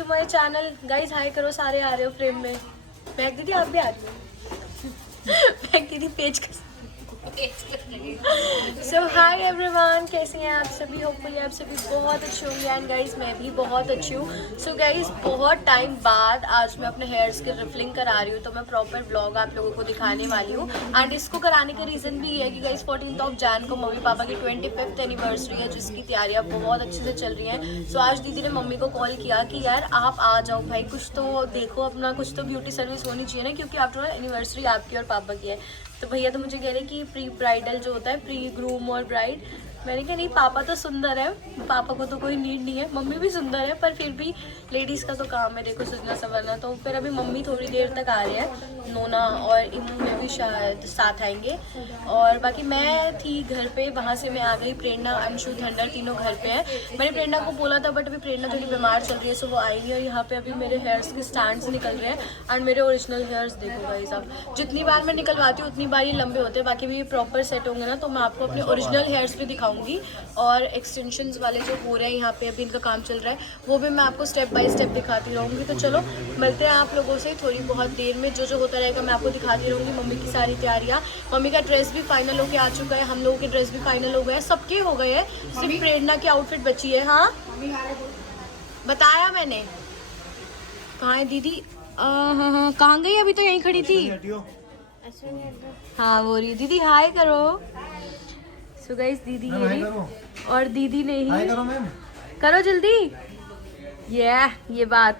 To my channel. Guys hi करो, सारे आ रहे हो फ्रेम में। महक दीदी आप भी आ रही हो। महक दीदी पेज कर। सो हाय एवरीवन, कैसे हैं आप सभी? होपफुली आप सभी बहुत अच्छे होंगे एंड गाइस मैं भी बहुत अच्छी हूँ। सो गाइस बहुत टाइम बाद आज मैं अपने हेयर्स की रिफलिंग करा रही हूँ, तो मैं प्रॉपर व्लॉग आप लोगों को दिखाने वाली हूँ। एंड इसको कराने का रीज़न भी ये है कि गाइस 14 जैन को मम्मी पापा की 25th एनिवर्सरी है, जिसकी तैयारियाँ बहुत अच्छे से चल रही हैं। सो आज दीदी ने मम्मी को कॉल किया कि यार आप आ जाओ भाई, कुछ तो देखो अपना, कुछ तो ब्यूटी सर्विस होनी चाहिए ना, क्योंकि आफ्टर ऑल एनिवर्सरी आपकी और पापा की है। तो भैया तो मुझे कह रहे कि प्री ब्राइडल जो होता है, प्री ग्रूम और ब्राइड। मैंने कहा नहीं, पापा तो सुंदर है, पापा को तो कोई नीड नहीं है, मम्मी भी सुंदर है, पर फिर भी लेडीज़ का तो काम है देखो सजना संवरना। तो फिर अभी मम्मी थोड़ी देर तक आ रही है, नोना और इमू में भी शायद साथ आएंगे। और बाकी मैं थी घर पे, वहाँ से मैं आ गई। प्रेरणा, अंशु, धंडर तीनों घर पे हैं। मैंने प्रेरणा को बोला था बट अभी प्रेरणा थोड़ी बीमार चल रही है, सो वो आई नहीं। और यहाँ पे अभी मेरे हेयर्स के स्टैंड्स निकल रहे हैं एंड मेरे ओरिजिनल हेयर्स देखो गाइस आप, जितनी बार मैं निकलवाती हूँ उतनी बार ये लंबे होते हैं। बाकी भी ये प्रॉपर सेट होंगे ना तो मैं आपको अपने ओरिजिनल हेयर्स भी दिखाऊंगी। और एक्सटेंशंस वाले जो हो रहे हैं यहाँ पे, अभी इनका काम चल रहा है, वो भी मैं आपको स्टेप बाय स्टेप दिखाती रहूँगी। तो चलो मिलते हैं आप लोगों से थोड़ी बहुत देर में। जो जो होता रहेगा मैं आपको दिखाती रहूँगी। मम्मी की सारी तैयारियाँ, मम्मी का ड्रेस भी फाइनल होके आ चुका है, हम लोगों के ड्रेस भी फाइनल हो गए हैं, सबके हो गए हैं, सिर्फ प्रेरणा की आउटफिट बची है। हाँ बताया मैंने। कहाँ है दीदी? हाँ, कहाँ गई? अभी तो यहीं खड़ी थी। हाँ वो रही दीदी, हाय करो। सो गाइस दीदी ये रही, और दीदी ने ही करो जल्दी ये बात।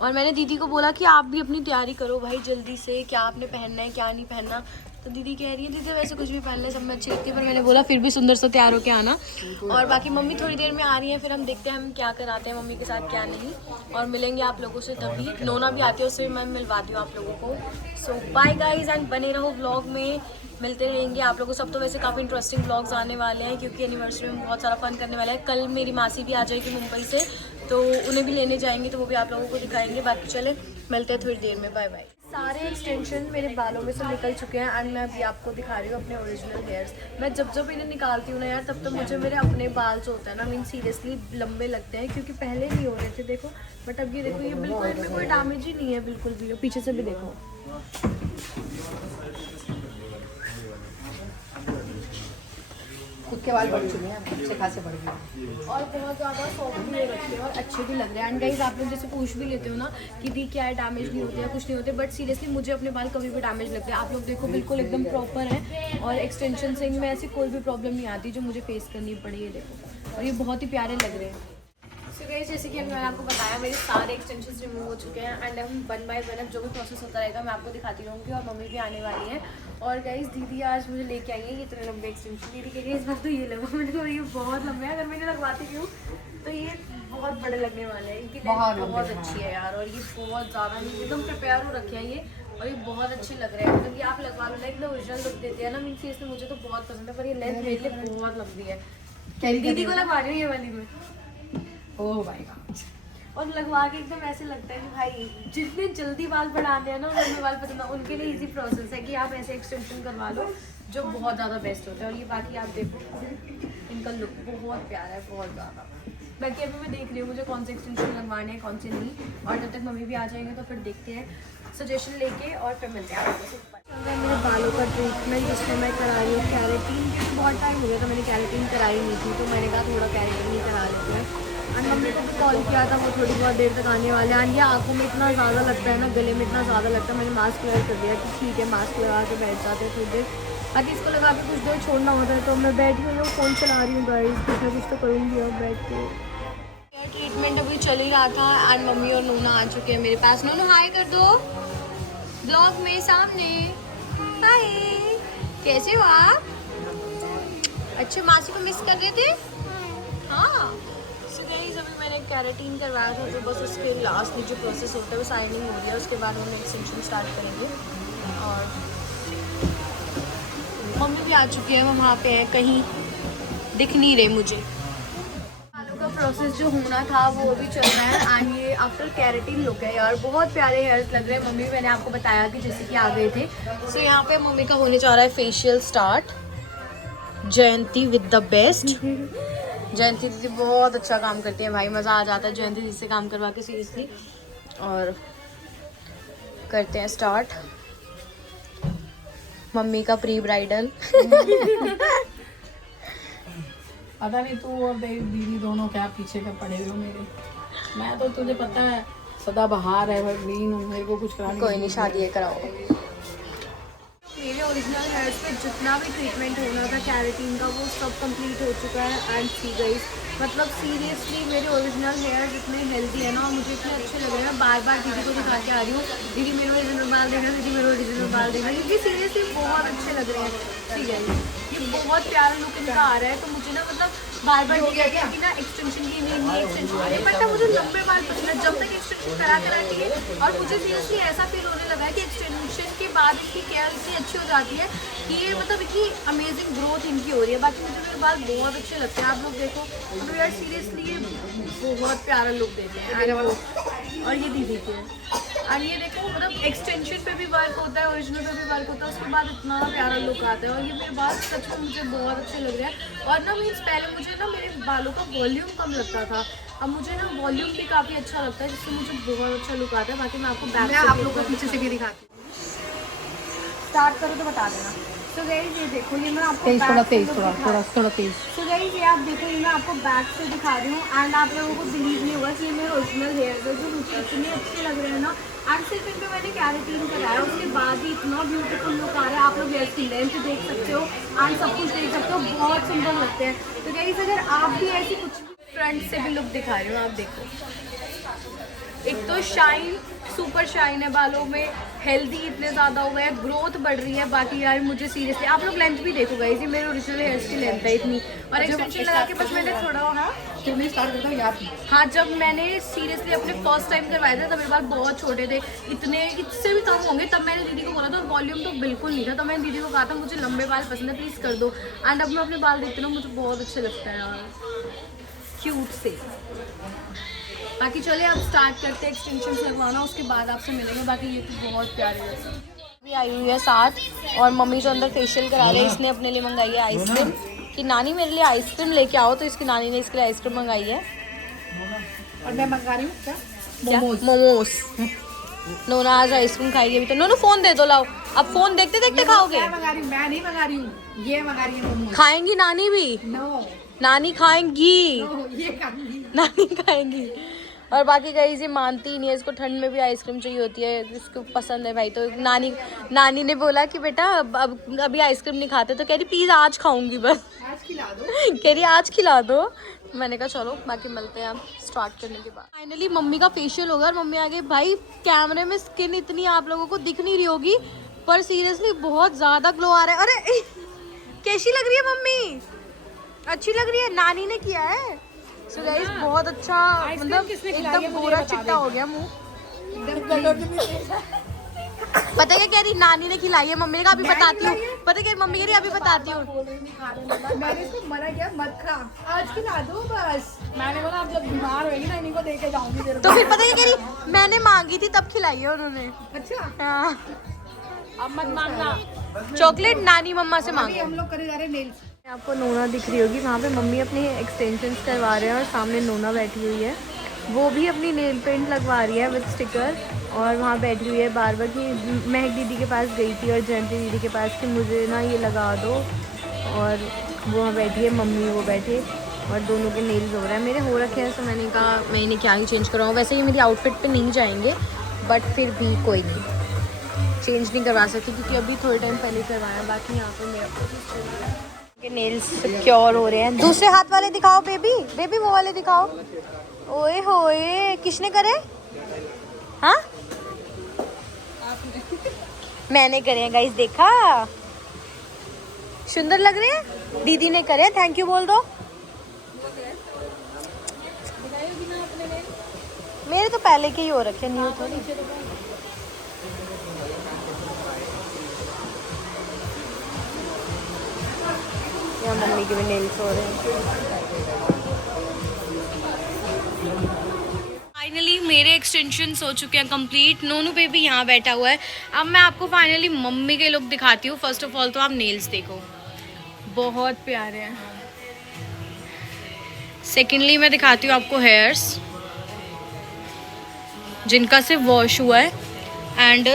और मैंने दीदी को बोला कि आप भी अपनी तैयारी करो भाई जल्दी से, क्या आपने पहनना है क्या नहीं पहनना। तो दीदी कह रही है दीदी वैसे कुछ भी पहन ले, सब में अच्छी लगती है, पर मैंने बोला फिर भी सुंदर सा तैयार होके आना। और बाकी मम्मी थोड़ी देर में आ रही है, फिर हम देखते हैं हम क्या कराते हैं मम्मी के साथ क्या नहीं, और मिलेंगे आप लोगों से तभी। नोना भी आती है, उससे भी मैं मिलवाती हूँ आप लोगों को। सो बाय गाइज एंड बने रहो व्लॉग में, मिलते रहेंगे आप लोगों को। सब तो वैसे काफ़ी इंटरेस्टिंग व्लॉग्स आने वाले हैं, क्योंकि एनिवर्सरी में बहुत सारा फन करने वाला है। कल मेरी मासी भी आ जाएगी मुंबई से, तो उन्हें भी लेने जाएंगे, तो वो भी आप लोगों को दिखाएंगे। बाकी चले मिलते हैं थोड़ी देर में, बाय बाय। सारे एक्सटेंशन मेरे बालों में से निकल चुके हैं एंड मैं अभी आपको दिखा रही हूँ अपने ओरिजिनल हेयर्स। मैं जब इन्हें निकालती हूँ ना यार, तब तो मुझे मेरे अपने बाल जो होता है ना, मीन सीरियसली लंबे लगते हैं, क्योंकि पहले नहीं हो रहे थे देखो। बट अब ये देखो, ये बिल्कुल इनमें कोई डैमेज ही नहीं है बिल्कुल भी। पीछे से भी देखो, खुद के बाल बढ़ चुके हैं, अच्छे खासे बढ़ गए और बहुत ज़्यादा सॉफ्ट भी हो रखे हैं और अच्छे भी लग रहे हैं। एंड गाइस आप लोग जैसे पूछ भी लेते हो ना कि दी क्या है, डैमेज नहीं होते या कुछ नहीं होते, बट सीरियसली मुझे अपने बाल कभी भी डैमेज लगते हैं। आप लोग देखो बिल्कुल एकदम प्रॉपर है, और एक्सटेंशन से इनमें ऐसी कोई भी प्रॉब्लम नहीं आती जो मुझे फेस करनी पड़ी है देखो। और ये बहुत ही प्यारे लग रहे हैं। सो गाइस जैसे कि मैंने आपको बताया, मेरे सारे एक्सटेंशंस रिमूव हो चुके हैं एंड हम 1 बाय 1 जो भी प्रोसेस होता रहेगा मैं आपको दिखाती रहूँगी। और मम्मी भी आने वाली है। और गाइस दीदी आज मुझे लेके आई है ये इतने लंबे एक्सटेंशन। दीदी कह रही है इस बार तो ये लगवा। मैंने कहा ये बहुत लंबे हैं, अगर मैंने लगवाती क्यों, तो ये बहुत बड़े लगने वाले हैं। इनकी बहुत अच्छी है यार, और ये बहुत ज़्यादा एकदम प्रिपेयर हो रखे हैं ये, और ये बहुत अच्छे लग रहे हैं। मतलब ये आप लगवा लो, लाइक ओरिजिनल लुक देते हैं ना, मीन इसमें मुझे तो बहुत पसंद है, पर ये लेंथ मेरे लिए बहुत लंबी है। दीदी को लगवा रही हूँ ये वाली में। Oh my God. और लगवा के एकदम ऐसे लगता है कि भाई जितने जल्दी बाल बढ़ाते हैं ना, उन्हें बाल पसंद है, उनके लिए इजी प्रोसेस है कि आप ऐसे एक्सटेंशन करवा लो, जो बहुत ज़्यादा बेस्ट होता है। और ये बाकी आप देखो, इनका लुक बहुत प्यारा है, बहुत ज़्यादा। बाकी अभी मैं देख रही हूँ मुझे कौन से एक्सटेंशन लगवाने हैं कौन से नहीं, और जब तक मम्मी भी आ जाएंगे तो फिर देखते हैं सजेशन लेके, और फिर मिलते हैं आपको। मेरे बालों का ट्रीटमेंट जिसमें मैं करा रही हूँ कैरेटीन, क्योंकि बहुत टाइम हो गया था मैंने कैरेटीन कराई नहीं थी, तो मैंने कहा थोड़ा कैरेटीन ही करा लेते हैं। एंड मम्मी को भी कॉल किया था, वो थोड़ी बहुत देर तक आने वाले हैं। एंड ये आँखों में इतना ज़्यादा लगता है ना, गले में इतना ज़्यादा लगता है, मैंने मास्क लगा कर दिया कि ठीक है मास्क लगा के बैठ जाते हैं थोड़ी देर। बाकी इसको लगा के कुछ देर छोड़ना होता है, तो मैं बैठी हुई हूँ फ़ोन चला रही हूँ गाइस, कुछ ना कुछ तो करूँगी अब बैठ के। ट्रीटमेंट अभी चल ही रहा था एंड मम्मी और नोना आ चुके हैं मेरे पास। नोनो हाय कर दो ब्लॉग में सामने, हाय कैसे हो आप? अच्छे मासी को मिस कर रहे थे? हाँ। सो गाइस अभी मैंने कैरेटीन करवाया था, तो बस उसके लास्ट में जो प्रोसेस होता है वो साइनिंग हो रही है, उसके बाद हम एक्सटेंशन स्टार्ट करेंगे। और मम्मी भी आ चुकी है, वो वहाँ पे है, कहीं दिख नहीं रहे मुझे। बालों का प्रोसेस जो होना था वो अभी चल रहा है एंड ये आफ्टर कैरेटीन लुक है यार, बहुत प्यारे हेयर्स लग रहे हैं। मम्मी मैंने आपको बताया कि जैसे कि आ गए थे। सो यहाँ पे मम्मी का होने जा रहा है facial start. Jayanti with the best. Jayanti दीदी बहुत अच्छा काम करती है भाई, मज़ा आ जाता है जयंती दीदी से काम करवा के सीरियसली। और करते हैं स्टार्ट मम्मी का प्री ब्राइडल। पता नहीं तू और दीदी दोनों क्या पीछे का पड़े हो मेरे। मैं तो तुझे पता है सदा बहार है, ग्रीन हूँ, मेरे को कुछ कराने कोई नहीं, शादी कराओ। मेरे ओरिजिनल हेयर्स पे जितना भी ट्रीटमेंट होना था कैरेटीन का वो सब कंप्लीट हो चुका है। एंड सी गाइस, मतलब सीरियसली मेरे ओरिजिनल हेयर्स इतने हेल्दी है ना, मुझे इतने अच्छे लग रहे हैं। मैं बार बार दीदी को दिखा के आ रही हूँ, दीदी मेरे ओरिजिनल बाल देना, दीदी मेरे ओरिजिनल बाल देना, क्योंकि सीरियसली बहुत अच्छे लग रहे हैं। सी गाइस, ये बहुत प्यारा लुक इनका आ रहा है। तो मुझे ना मतलब बार बार कि ना एक्सटेंशन की नहीं एक्सटेंशन की, बट मुझे लंबे बाल पसंद है जब तक एक्सटेंशन करा के। और मुझे सीरियसली ऐसा फील होने लगा है कि एक्सटेंशन के बाद इनकी केयर इतनी अच्छी हो जाती है कि ये मतलब इतनी अमेजिंग ग्रोथ इनकी हो रही है। बाकी मुझे मेरे बाल बहुत अच्छे लगते हैं, आप लोग देखो तो यार सीरियसली ये बहुत प्यारा लुक देते हैं। और ये दीदी के और ये देखो मतलब एक्सटेंशन पे भी वर्क होता है, ओरिजिनल पे भी वर्क होता है, उसके बाद इतना प्यारा लुक आता है। और ये मेरे बाल सच में मुझे बहुत अच्छे लग रहे हैं। और ना मीन्स पहले मुझे ना मेरे बालों का वॉल्यूम कम लगता था, अब मुझे ना वॉल्यूम भी काफ़ी अच्छा लगता है, जिससे मुझे बहुत अच्छा लुक आता है। बाकी मैं आपको बैक से आप लोगों को पीछे से भी दिखाती हूँ। स्टार्ट करो तो बता देना। तो गाइस ये देखो, ये मैं आपको थोड़ा तेज तो गाइस ये आप देखो, ये मैं आपको बैक से दिखा रही हूँ। एंड आप लोगों को बिलीव नहीं होगा कि ये मेरे ओरिजिनल हेयर है जो मुझे इतने अच्छे लग रहे हैं ना। एंड सिर्फ इन पे मैंने कैरेटीन कराया, उसके बाद ही इतना ब्यूटीफुल लुक आ रहा है। आप लोग हेयर की लेंथ देख सकते हो एंड सब कुछ देख सकते हो, बहुत सुंदर लगते हैं। तो गाइस अगर आप भी ऐसी कुछ फ्रंट से भी लुक दिखा रही हूँ, आप देखो, एक तो शाइन, सुपर शाइन है बालों में, हेल्दी इतने ज़्यादा हो गए हैं, ग्रोथ बढ़ रही है। बाकी यार मुझे सीरियसली आप लोग लेंथ भी देखो गाइस, ये मेरे ओरिजिनल हेयर्स की लेंथ है इतनी। और एक्सटेंशन लगा के बस मैंने थोड़ा स्टार्ट करता हूँ याद। हाँ, जब मैंने सीरियसली अपने फर्स्ट टाइम करवाए थे तब मेरे बाल बहुत छोटे थे, इतने इससे भी कम होंगे, तब मैंने दीदी को बोला था। और वॉल्यूम तो बिल्कुल नहीं था, तब मैंने दीदी को कहा था मुझे लंबे बाल पसंद है, प्लीज़ कर दो। एंड अब मैं अपने बाल देखती हूँ, मुझे बहुत अच्छे लगता है यार, क्यूट से। बाकी चले अब स्टार्ट करते हैं एक्सटेंशन लगवाना, उसके बाद आपसे मिलेंगे। बाकी ये तो बहुत प्यारे लगते हैं। भी आई हुई है साथ, और मम्मी जो अंदर फेशियल करा रही है, इसने अपने लिए मंगाई है आइसक्रीम कि नानी मेरे लिए आइसक्रीम लेके आओ, तो इसकी नानी ने इसके लिए आइसक्रीम मंगाई है। और मैं मंगा रही हूँ क्या मोमोज। नोना आज आइसक्रीम खाएगी अभी, तो नोनू फोन दे दो, लाओ। अब फोन देखते देखते खाओगे। मैं नहीं मंगा रही हूँ, ये मंगा रही है। खाएंगी नानी भी? नो, नानी खाएंगी, ये खाएंगी, नानी खाएंगी। और बाकी गाइस ये मानती ही नहीं है, इसको ठंड में भी आइसक्रीम चाहिए होती है, इसको पसंद है भाई। तो नानी ने बोला कि बेटा अब अभी आइसक्रीम नहीं खाते, तो कह रही प्लीज़ आज खाऊंगी बस, आज खिला दो। कह रही आज खिला दो। मैंने कहा चलो, बाकी मिलते हैं आप स्टार्ट करने के बाद। फाइनली मम्मी का फेशियल होगा और मम्मी आ गई। भाई कैमरे में स्किन इतनी आप लोगों को दिख नहीं रही होगी, पर सीरियसली बहुत ज़्यादा ग्लो आ रहा है। अरे कैसी लग रही है मम्मी? अच्छी लग रही है, नानी ने किया है। सो गाइस बहुत अच्छा, मतलब एकदम गोरा चिट्टा हो गया मुंह। पता क्या कह रही, नानी ने खिलाई है, मम्मी ने कहा अभी बताती हूँ। पता क्या मम्मी कह रही अभी बताती हूँ। मैंने इसको मना किया मत खा, आज खिला दो बस। मैंने बोला अब जब बीमार होगी ना इन्हीं को देके जाऊंगी। तो फिर पता क्या कह रही, मैंने मांगी थी तब खिलाई है उन्होंने। अच्छा, हाँ, अब मत मांगना चॉकलेट नानी मम्मा से मांगी। हम लोग करे जा रहे नेल्स। आपको नोना दिख रही होगी, वहाँ पे मम्मी अपनी एक्सटेंशंस करवा रहे हैं और सामने नोना बैठी हुई है, वो भी अपनी नेल पेंट लगवा रही है विद स्टिकर। और वहाँ बैठी हुई है बार बार कि महक दीदी के पास गई थी और जयंती दीदी के पास कि मुझे ना ये लगा दो। और वो वहाँ बैठी है, मम्मी वो बैठे, और दोनों के नेल्स हो रहे हैं। मेरे हो रखे हैं, तो मैंने कहा मैं इन्हें क्या ही चेंज करवाऊँ। वैसे ये मेरी आउटफिट पे नहीं जाएंगे, बट फिर भी कोई नहीं, चेंज नहीं करवा सकती क्योंकि अभी थोड़े टाइम पहले करवाया। बाकी यहाँ पर मेरा नेल्स सिक्योर हो रहे हैं। दूसरे हाथ वाले दिखाओ बेबी, बेबी वो वाले दिखाओ। ओए होए, किसने करे? हाँ मैंने करे हैं गाइस, देखा सुंदर लग रहे हैं। दीदी ने करे, थैंक यू बोल दो। मेरे तो पहले के ही हो रखे, न्यू थोड़ी। या मम्मी के भी नेल्स हो रहे हैं। फाइनली मेरे एक्सटेंशंस हो चुके हैं कंप्लीट। नोनू बेबी यहाँ बैठा हुआ है। अब मैं आपको फाइनली मम्मी के लुक दिखाती हूँ। फर्स्ट ऑफ ऑल तो आप नेल्स देखो, बहुत प्यारे हैं। सेकेंडली मैं दिखाती हूँ आपको हेयर्स जिनका सिर्फ वॉश हुआ है, एंड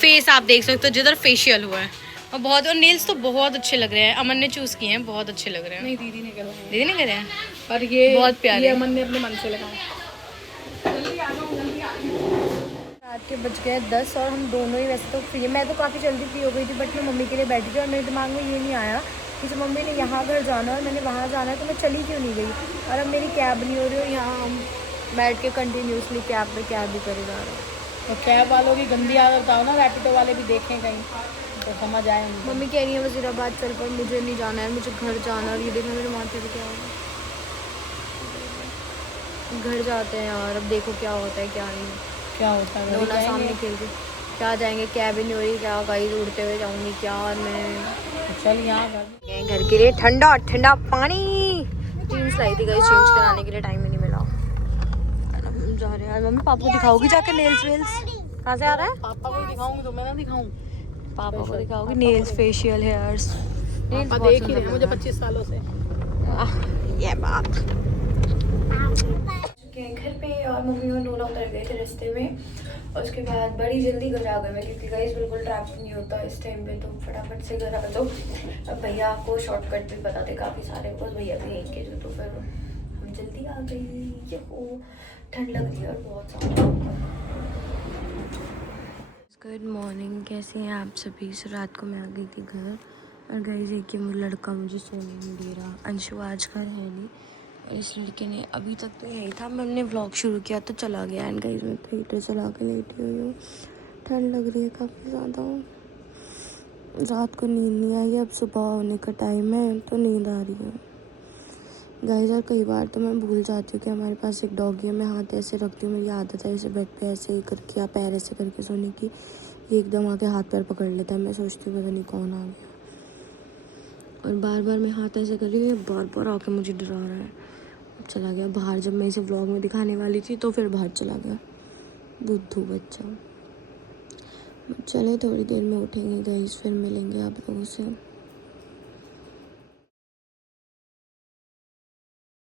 फेस आप देख सकते हो जिधर फेशियल हुआ है। और नेल्स तो बहुत अच्छे लग रहे हैं, अमन ने चूज किए हैं, बहुत अच्छे लग रहे हैं। नहीं दीदी ने करवाया, दीदी ने करे हैं, पर ये बहुत प्यारे। ये अमन ने अपने मन से लगाया। रात के बज गए 10 और हम दोनों ही वैसे तो फ्री, मैं तो काफ़ी जल्दी फ्री हो गई थी, बट मैं मम्मी के लिए बैठी थी और मेरे दिमाग में ये नहीं आया कि जब मम्मी ने यहाँ घर जाना और मैंने वहाँ जाना है तो मैं चली क्यों नहीं गई। और अब मेरी कैब नहीं हो रही और यहाँ हम बैठ के कंटिन्यूसली कैब पे कैब ही करे जा रहे हैं। तो कैब वालों की गंदी आदत आओ ना, रैपिडो वाले भी देखें कहीं तो समझ आए उनको। मम्मी कह रही है वजीराबाद चल पर, मुझे नहीं जाना है, मुझे घर जाना है। और ये देखो मेरे माथे पे क्या होगा, घर जाते हैं यार, अब देखो क्या होता है क्या नहीं। क्या होता है दोनों सामने खेल के क्या जाएंगे, कैब ही नहीं हो रही, क्या गाइस उड़ते हुए जाऊंगी क्या। और मैं चल यहाँ घर के लिए ठंडा ठंडा पानी, जीन्स लाई थी गाइस, चेंज कराने के लिए टाइम ही नहीं मिला। हम जा रहे हैं। मम्मी पापा को दिखाओगी जाके नेल्स वेल्स, कहाँ से आ रहा है? पापा को दिखाऊंगी तो मैं ना दिखाऊं, पापा को दिखाओगी नेल्स फेशियल हेयर्स। पापा देख ही रहे हैं मुझे 25 सालों से। ये बात घर पे, और मम्मी और नोना उतर गए थे रास्ते में। और उसके बाद बड़ी जल्दी घर आ गए मैं, क्योंकि गाइस बिल्कुल ट्रैफिक नहीं होता इस टाइम पे, तो फटाफट से घर आ जाओ। अब भैया को शॉर्टकट भी पता थे काफ़ी सारे, बस भैया भी यहीं के जो, तो फिर हम जल्दी आ गई। ये वो ठंड लग रही है और बहुत ज़्यादा। गुड मॉर्निंग, कैसे हैं आप सभी। सो रात को मैं आ गई थी घर, और गाइस देखिए वो लड़का मुझे सोने नहीं दे रहा। अंशु आज घर है नहीं, और इस लड़के ने अभी तक तो यही था, मैंने व्लॉग शुरू किया तो चला गया। एंड गाइस मैं तो हीटर चला के लेटी हुई हूँ, ठंड लग रही है काफ़ी ज़्यादा। रात को नींद नहीं आई, अब सुबह होने का टाइम है तो नींद आ रही है गाइस। और कई बार तो मैं भूल जाती हूँ कि हमारे पास एक डॉगी है। मैं हाथ ऐसे रखती हूँ, मेरी आदत है ऐसे बेड पे ऐसे ही करके या पैर ऐसे करके सोने की, ये एकदम आके हाथ पैर पकड़ लेता है। मैं सोचती हूँ पता नहीं कौन आ गया, और बार बार मैं हाथ ऐसे कर रही हूँ, बार बार आके मुझे डरा रहा है। चला गया बाहर, जब मैं इसे व्लॉग में दिखाने वाली थी तो फिर बाहर चला गया बुद्धू बच्चा। चले थोड़ी देर में उठेंगे गाइस, फिर मिलेंगे आप लोगों से।